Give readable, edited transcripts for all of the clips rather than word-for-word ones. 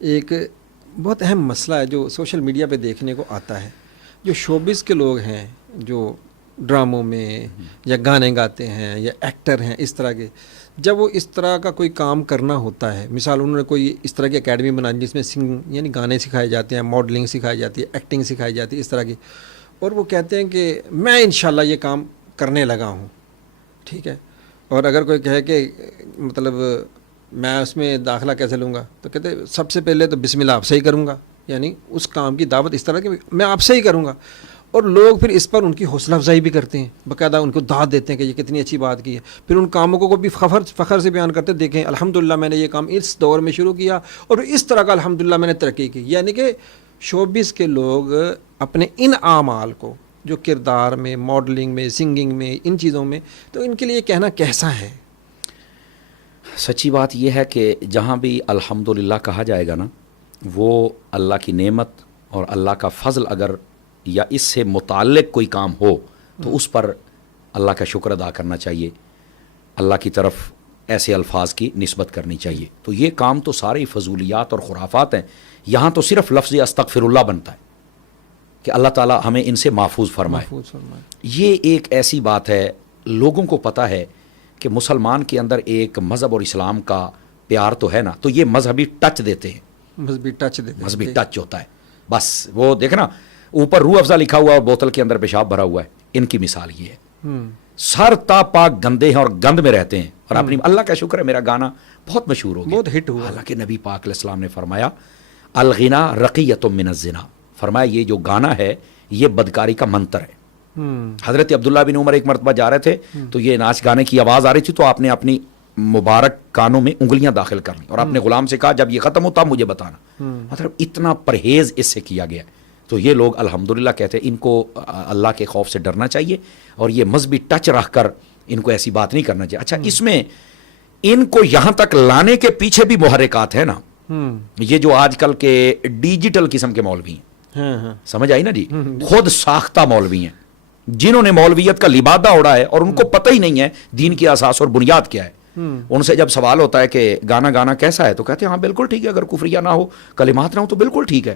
ایک بہت اہم مسئلہ ہے جو سوشل میڈیا پہ دیکھنے کو آتا ہے. جو شوبز کے لوگ ہیں جو ڈراموں میں یا گانے گاتے ہیں یا ایکٹر ہیں اس طرح کے، جب وہ اس طرح کا کوئی کام کرنا ہوتا ہے، مثال انہوں نے کوئی اس طرح کی اکیڈمی بنانی جس میں سنگ یعنی گانے سکھائے جاتے ہیں، ماڈلنگ سکھائی جاتی ہے، ایکٹنگ سکھائی جاتی ہے اس طرح کی، اور وہ کہتے ہیں کہ میں انشاءاللہ یہ کام کرنے لگا ہوں، ٹھیک ہے. اور اگر کوئی کہے کہ مطلب میں اس میں داخلہ کیسے لوں گا، تو کہتے ہیں سب سے پہلے تو بسم اللہ آپ سے ہی کروں گا، یعنی اس کام کی دعوت اس طرح کی میں آپ سے ہی کروں گا. اور لوگ پھر اس پر ان کی حوصلہ افزائی بھی کرتے ہیں، باقاعدہ ان کو داد دیتے ہیں کہ یہ کتنی اچھی بات کی ہے. پھر ان کاموں کو بھی فخر سے بیان کرتے دیکھیں الحمدللہ میں نے یہ کام اس دور میں شروع کیا اور اس طرح کا الحمدللہ میں نے ترقی کی. یعنی کہ شوبز کے لوگ اپنے ان اعمال کو جو کردار میں، ماڈلنگ میں، سنگنگ میں، ان چیزوں میں، تو ان کے لیے کہنا کیسا ہے؟ سچی بات یہ ہے کہ جہاں بھی الحمدللہ کہا جائے گا نا، وہ اللہ کی نعمت اور اللہ کا فضل اگر یا اس سے متعلق کوئی کام ہو تو اس پر اللہ کا شکر ادا کرنا چاہیے، اللہ کی طرف ایسے الفاظ کی نسبت کرنی چاہیے. تو یہ کام تو سارے فضولیات اور خرافات ہیں. یہاں تو صرف لفظ استغفر اللہ بنتا ہے کہ اللہ تعالیٰ ہمیں ان سے محفوظ فرمائے. یہ ایک ایسی بات ہے، لوگوں کو پتہ ہے کہ مسلمان کے اندر ایک مذہب اور اسلام کا پیار تو ہے نا، تو یہ مذہبی ٹچ دیتے ہیں، مذہبی ٹچ ہوتا ہے. بس وہ دیکھنا اوپر روح افزا لکھا ہوا اور بوتل کے اندر پیشاب بھرا ہوا ہے. ان کی مثال یہ ہے، سر تا پاک گندے ہیں اور گند میں رہتے ہیں، اور اپنی اللہ کا شکر ہے میرا گانا بہت مشہور ہو گیا، بہت ہٹ ہوا. حالانکہ نبی پاک علیہ السلام نے فرمایا الغنا رقیۃ من الزنا، فرمایا یہ جو گانا ہے یہ بدکاری کا منتر ہے. حضرت عبداللہ بن عمر ایک مرتبہ جا رہے تھے تو یہ ناچ گانے کی آواز آ رہی تھی، تو آپ نے اپنی مبارک کانوں میں انگلیاں داخل کر لیں اور اپنے غلام سے کہا جب یہ ختم ہوتا مجھے بتانا. مطلب اتنا پرہیز اس سے کیا گیا. تو یہ لوگ الحمدللہ کہتے ہیں ان کو اللہ کے خوف سے ڈرنا چاہیے اور یہ مذہبی ٹچ رکھ کر ان کو ایسی بات نہیں کرنا چاہیے. اچھا، اس میں ان کو یہاں تک لانے کے پیچھے بھی محرکات ہیں نا. یہ جو آج کل کے ڈیجیٹل قسم کے مولوی ہیں، سمجھ آئی نا جی، خود ساختہ مولوی ہیں جنہوں نے مولویت کا لبادہ اڑا ہے اور ان کو پتہ ہی نہیں ہے دین کی اساس اور بنیاد کیا ہے. ان سے جب سوال ہوتا ہے کہ گانا کیسا ہے تو کہتے ہیں ہاں بالکل ٹھیک ہے، اگر کفریہ نہ ہو، کلمات نہ ہو تو بالکل ٹھیک ہے.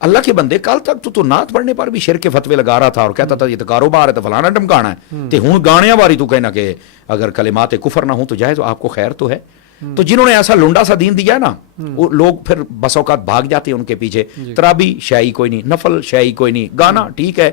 اللہ کے بندے کل تک تو نعت پڑھنے پر بھی شرک کے فتوے لگا رہا تھا اور کہتا تھا یہ تو کاروبار ہے، تو فلانا ڈمکانا ہے، تے ہوں گانے باری تو کہنا کہ اگر کلمات کفر نہ ہوں تو جائے تو آپ کو خیر تو ہے. تو جنہوں نے ایسا لنڈا سا دین دیا ہے نا، وہ لوگ پھر بس اوقات بھاگ جاتے ہیں ان کے پیچھے. ترابی شاعی کوئی نہیں، نفل شاعی کوئی نہیں، گانا ٹھیک ہے،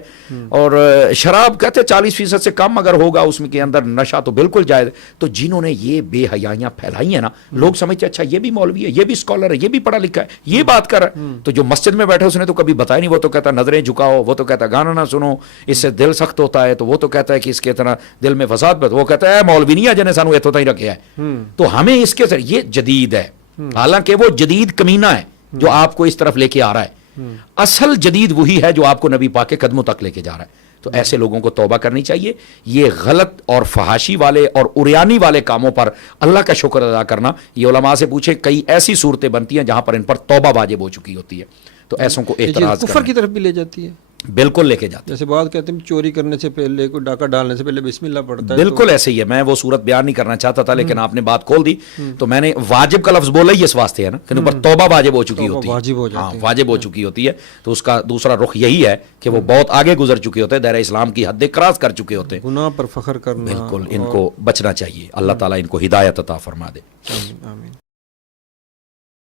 اور شراب کہتے 40% سے کم اگر ہوگا اس میں کے اندر نشہ تو بالکل جائز. تو جنہوں نے یہ بے حیائیاں پھیلائی ہیں نا، لوگ سمجھتے اچھا یہ بھی مولوی ہے، یہ بھی اسکالر ہے، یہ بھی پڑھا لکھا ہے، یہ بات کر رہا ہے. تو جو مسجد میں بیٹھے اس نے تو کبھی بتایا نہیں، وہ تو کہتا نظریں جھکاؤ، وہ تو کہتا گانا نہ سنو، اس سے دل سخت ہوتا ہے، تو وہ تو کہتا ہے کہ اس کے طرح دل میں فساد بت، وہ کہتا ہے مولوی نہیں ہے جنہیں سانو ایتھوں تھی رکھا ہے. تو ہمیں اس کے ذریعے یہ جدید ہے، حالانکہ وہ جدید کمینہ ہے جو آپ کو اس طرف لے کے آ رہا ہے. اصل جدید وہی ہے جو آپ کو نبی پاک کے قدموں تک لے کے جا رہا ہے. تو ایسے لوگوں کو توبہ کرنی چاہیے. یہ غلط اور فحاشی والے اور عریانی والے کاموں پر اللہ کا شکر ادا کرنا، یہ علماء سے پوچھے کئی ایسی صورتیں بنتی ہیں جہاں پر ان پر توبہ واجب ہو چکی ہوتی ہے. تو ایسوں کو اعتراض کفر کی طرف بھی لے جاتی ہے، بالکل لے کے جاتے ہیں. جیسے بات کہتے ہیں چوری کرنے سے پہلے، کوئی ڈاکہ ڈالنے سے پہلے بسم اللہ پڑھتا ہے. بالکل ایسے ہی ہے. میں وہ صورت بیان نہیں کرنا چاہتا تھا لیکن آپ نے بات کھول دی. تو میں نے واجب کا لفظ بولا ہی اس واسطے ہے نا کہ اوپر توبہ واجب ہو چکی ہوتی ہے. ہاں واجب ہو چکی ہوتی ہے. تو اس کا دوسرا رخ یہی ہے کہ وہ بہت آگے گزر چکے ہوتے ہیں، دائرہ اسلام کی حد کراس کر چکے ہوتے ہیں. گناہ پر فخر کرنا، بالکل ان کو بچنا چاہیے. اللہ تعالیٰ ان کو ہدایت عطا فرما دے. آمین.